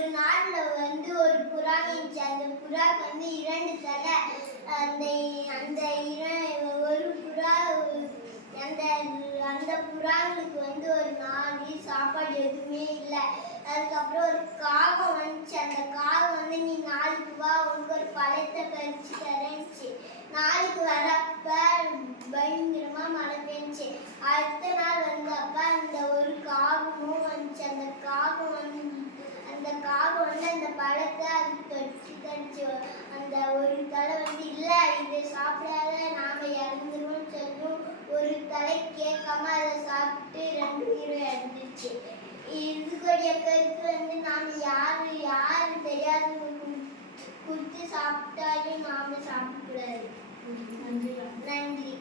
ஒரு நாள்ல ஒரு புறா இருந்துச்சு. அந்த புறாக்கு 2 தலை. அந்த அந்த ஒரு புறா அந்த அந்த புறாங்களுக்கு ஒரு நாள் சாப்பாடு எதுவுமே இல்லை. அதுக்கப்புறம் ஒரு காகம் வந்துச்சு. அந்த காகம் நீ நாளைக்கு வா, உனக்கு ஒரு பழத்தை பறிச்சு தரேன்னுச்சு. நாளைக்கு வரப்ப பயங்கரமா மழை பெஞ்சுச்சு. அடுத்த நாள் அப்ப அந்த ஒரு காகமும் வந்துச்சு. அந்த காகம் அந்த பழத்தை அதுக்கு கடிச்சு அந்த ஒரு தலை இல்ல இதை சாப்பிடாத நாம இறந்துருவோம்னு சொல்லும். ஒரு தலை கேட்காம அதை சாப்பிட்டு 2 உயிரும் இறந்துச்சு. இதுக்குடைய கருத்து நாம யாரு தெரியாதவங்களுக்கு கொடுத்து சாப்பிட்டாலும் நாம சாப்பிடக்கூடாது. நன்றி.